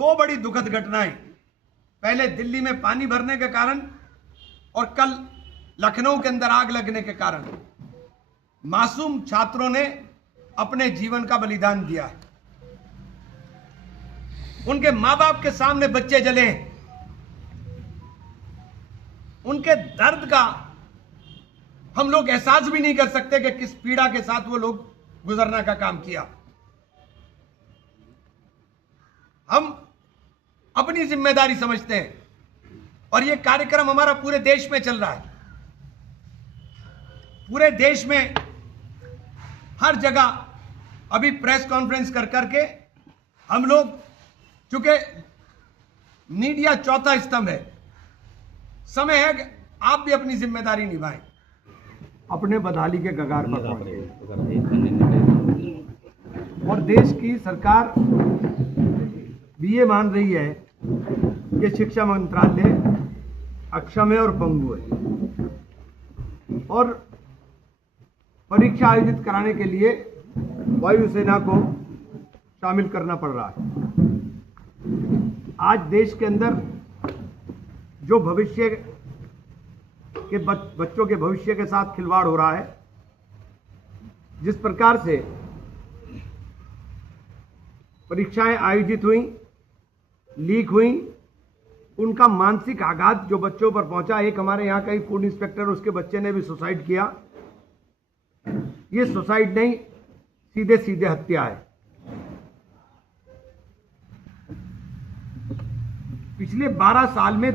दो बड़ी दुखद घटनाएं, पहले दिल्ली में पानी भरने के कारण और कल लखनऊ के अंदर आग लगने के कारण मासूम छात्रों ने अपने जीवन का बलिदान दिया है। उनके मां बाप के सामने बच्चे जले हैं। उनके दर्द का हम लोग एहसास भी नहीं कर सकते कि किस पीड़ा के साथ वो लोग गुजरने का काम किया। हम अपनी जिम्मेदारी समझते हैं और ये कार्यक्रम हमारा पूरे देश में चल रहा है। पूरे देश में हर जगह अभी प्रेस कॉन्फ्रेंस कर करके हम लोग, चूंकि मीडिया चौथा स्तंभ है, समय है कि आप भी अपनी जिम्मेदारी निभाएं। अपने बदहाली के कगार पर पहुंच गए और देश की सरकार भी ये मान रही है कि शिक्षा मंत्रालय अक्षम है और पंगु है और परीक्षा आयोजित कराने के लिए वायुसेना को शामिल करना पड़ रहा है। आज देश के अंदर जो भविष्य के बच्चों के भविष्य के साथ खिलवाड़ हो रहा है, जिस प्रकार से परीक्षाएं आयोजित हुई, लीक हुई, उनका मानसिक आघात जो बच्चों पर पहुंचा। एक हमारे यहाँ का ही फूड इंस्पेक्टर, उसके बच्चे ने भी सुसाइड किया। ये सुसाइड नहीं, सीधे सीधे हत्या है। पिछले 12 साल में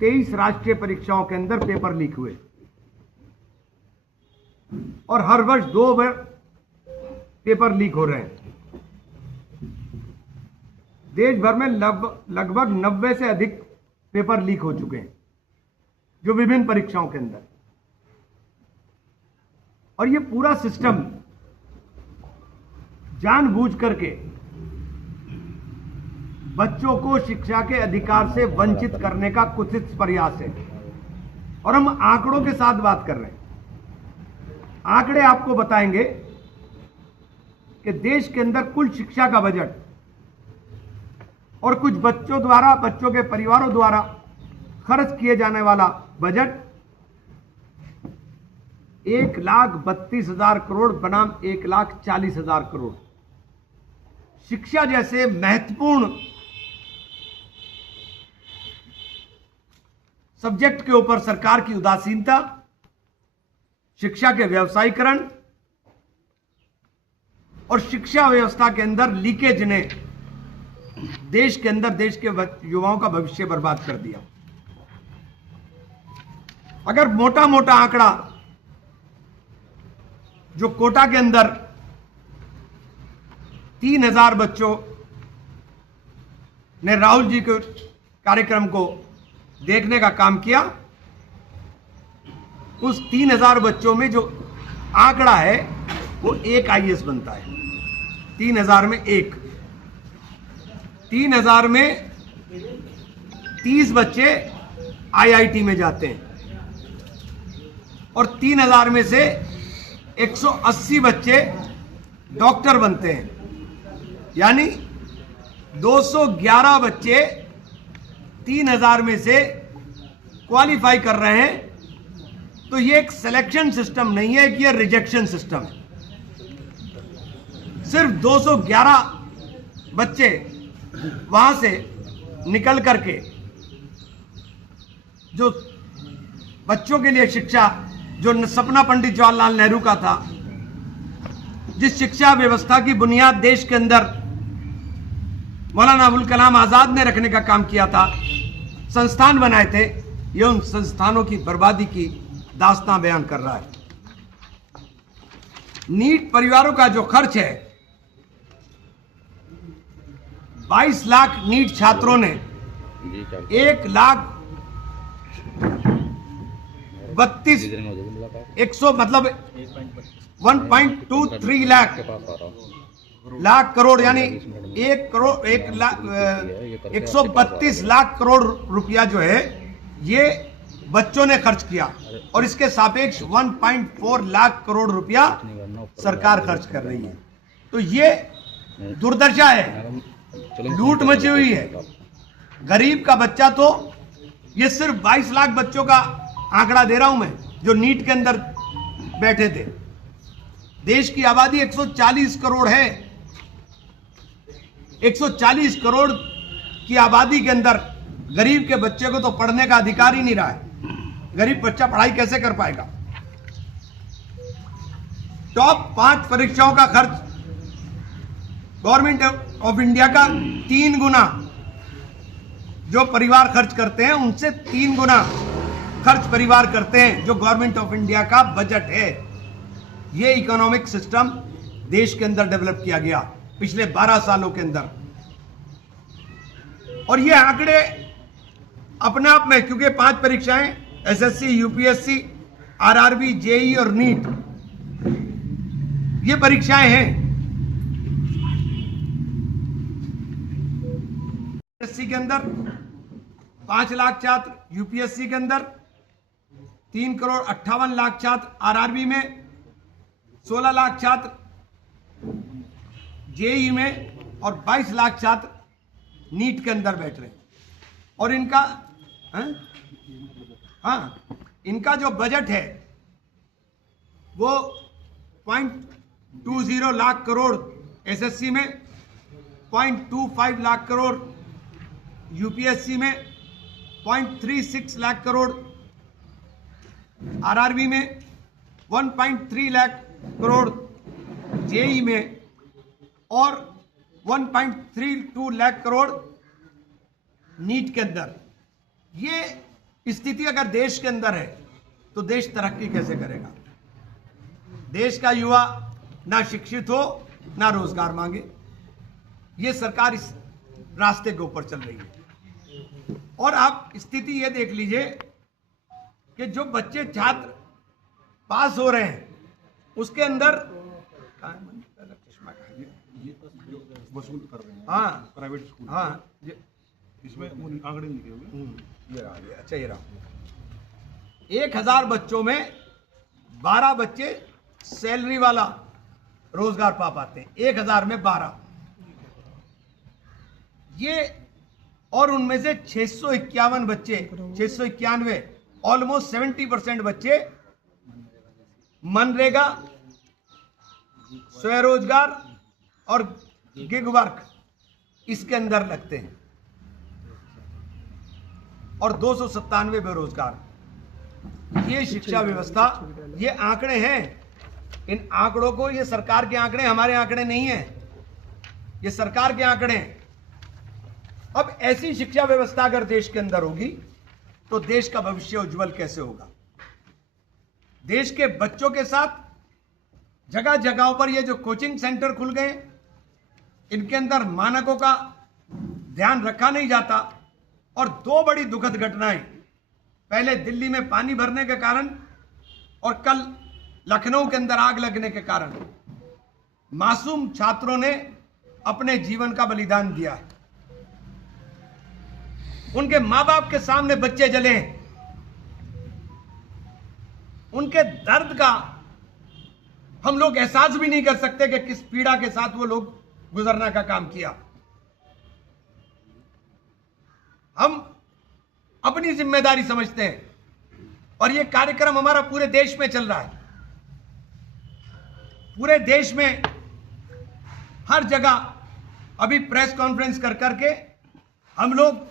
23 राष्ट्रीय परीक्षाओं के अंदर पेपर लीक हुए और हर वर्ष 2 बार पेपर लीक हो रहे हैं। देश भर में लगभग 90 से अधिक पेपर लीक हो चुके हैं, जो विभिन्न परीक्षाओं के अंदर। और ये पूरा सिस्टम जानबूझ करके बच्चों को शिक्षा के अधिकार से वंचित करने का कुत्सित प्रयास है। और हम आंकड़ों के साथ बात कर रहे हैं। आंकड़े आपको बताएंगे कि देश के अंदर कुल शिक्षा का बजट और कुछ बच्चों के परिवारों द्वारा खर्च किए जाने वाला बजट 1,32,000 करोड़ बनाम 1,40,000 करोड़। शिक्षा जैसे महत्वपूर्ण सब्जेक्ट के ऊपर सरकार की उदासीनता, शिक्षा के व्यवसायीकरण और शिक्षा व्यवस्था के अंदर लीकेज ने देश के अंदर देश के युवाओं का भविष्य बर्बाद कर दिया। अगर मोटा मोटा आंकड़ा जो कोटा के अंदर 3,000 बच्चों ने राहुल जी के कार्यक्रम को देखने का काम किया, उस 3,000 बच्चों में जो आंकड़ा है वो एक आईएएस बनता है। 3,000 में एक। 3,000 में 30 बच्चे आईआईटी में जाते हैं और 3,000 में से 180 बच्चे डॉक्टर बनते हैं। यानी 211 बच्चे 3,000 में से क्वालिफाई कर रहे हैं। तो ये एक सिलेक्शन सिस्टम नहीं है कि ये रिजेक्शन सिस्टम है। सिर्फ 211 बच्चे वहां से निकल करके जो बच्चों के लिए शिक्षा, जो सपना पंडित जवाहरलाल नेहरू का था, जिस शिक्षा व्यवस्था की बुनियाद देश के अंदर मौलाना अबुल कलाम आजाद ने रखने का काम किया था, संस्थान बनाए थे, ये उन संस्थानों की बर्बादी की दास्तां बयान कर रहा है। नीट परिवारों का जो खर्च है, 22 लाख नीट छात्रों ने 1,32,100 लाख करोड़ यानी 132 लाख करोड़ रुपया जो है ये बच्चों ने खर्च किया और इसके सापेक्ष 1.4 लाख करोड़ रुपया सरकार खर्च कर रही है। तो ये दुर्दशा है लूट मची हुई है। गरीब का बच्चा तो, ये सिर्फ 22 लाख बच्चों का आंकड़ा दे रहा हूं मैं, जो नीट के अंदर बैठे थे। देश की आबादी 140 करोड़ है। 140 करोड़ की आबादी के अंदर गरीब के बच्चे को तो पढ़ने का अधिकार ही नहीं रहा है। गरीब बच्चा पढ़ाई कैसे कर पाएगा? टॉप 5 परीक्षाओं का खर्च गवर्नमेंट ऑफ इंडिया का 3 गुना जो परिवार खर्च करते हैं, उनसे 3 गुना खर्च परिवार करते हैं जो गवर्नमेंट ऑफ इंडिया का बजट है। ये इकोनॉमिक सिस्टम देश के अंदर डेवलप किया गया पिछले 12 सालों के अंदर। और ये आंकड़े अपने आप में, क्योंकि 5 परीक्षाएं, एसएससी, यूपीएससी, आरआरबी, जेई और नीट, ये परीक्षाएं हैं। एसएससी के अंदर 5 लाख छात्र, यूपीएससी के अंदर 3 करोड़ 58 लाख छात्र, आरआरबी में 16 लाख छात्र, जेई में और 22 लाख छात्र नीट के अंदर बैठ रहे हैं। और इनका इनका जो बजट है वो 0.20 लाख करोड़ एसएससी में, 0.25 लाख करोड़ यूपीएससी में, 0.36 लाख करोड़ आरआरबी में, 1.3 लाख करोड़ जेई में और 1.32 लाख करोड़ नीट के अंदर। ये स्थिति अगर देश के अंदर है तो देश तरक्की कैसे करेगा? देश का युवा ना शिक्षित हो, ना रोजगार मांगे। ये सरकार इस रास्ते के ऊपर चल रही है। और आप स्थिति ये देख लीजिए कि जो बच्चे छात्र पास हो रहे हैं उसके अंदर वसूल कर रहे हैं। हाँ, प्राइवेट स्कूल। हाँ, इसमें आंकड़े लिखे हुए। ये रहा, अच्छा ये रहा। 1000 बच्चों में 12 बच्चे सैलरी वाला रोजगार पा पाते हैं। 1000 में 12 ये, और उनमें से 651 बच्चे, 691, ऑलमोस्ट 70% बच्चे मनरेगा, स्वरोजगार और गिग वर्क इसके अंदर लगते हैं, और 297 बेरोजगार। ये शिक्षा व्यवस्था, ये आंकड़े हैं। इन आंकड़ों को, ये सरकार के आंकड़े, हमारे आंकड़े नहीं हैं, ये सरकार के आंकड़े हैं। अब ऐसी शिक्षा व्यवस्था अगर देश के अंदर होगी तो देश का भविष्य उज्जवल कैसे होगा? देश के बच्चों के साथ जगह जगहों पर ये जो कोचिंग सेंटर खुल गए, इनके अंदर मानकों का ध्यान रखा नहीं जाता। और 2 बड़ी दुखद घटनाएं, पहले दिल्ली में पानी भरने के कारण और कल लखनऊ के अंदर आग लगने के कारण मासूम छात्रों ने अपने जीवन का बलिदान दिया है। उनके मां बाप के सामने बच्चे जले, उनके दर्द का हम लोग एहसास भी नहीं कर सकते कि किस पीड़ा के साथ वो लोग गुजरना का काम किया। हम अपनी जिम्मेदारी समझते हैं और ये कार्यक्रम हमारा पूरे देश में चल रहा है। पूरे देश में हर जगह अभी प्रेस कॉन्फ्रेंस कर करके हम लोग,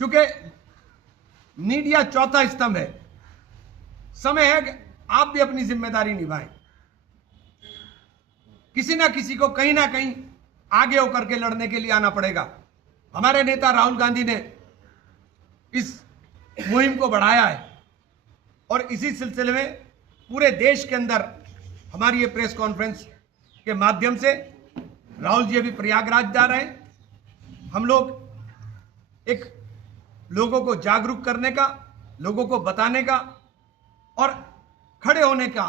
चूंकि मीडिया चौथा स्तंभ है, समय है कि आप भी अपनी जिम्मेदारी निभाएं। किसी ना किसी को कहीं ना कहीं आगे होकर के लड़ने के लिए आना पड़ेगा। हमारे नेता राहुल गांधी ने इस मुहिम को बढ़ाया है और इसी सिलसिले में पूरे देश के अंदर हमारी ये प्रेस कॉन्फ्रेंस के माध्यम से राहुल जी अभी प्रयागराज जा रहे हैं। हम लोग एक लोगों को जागरूक करने का, लोगों को बताने का और खड़े होने का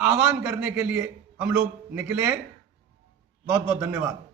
आह्वान करने के लिए हम लोग निकले हैं। बहुत बहुत धन्यवाद।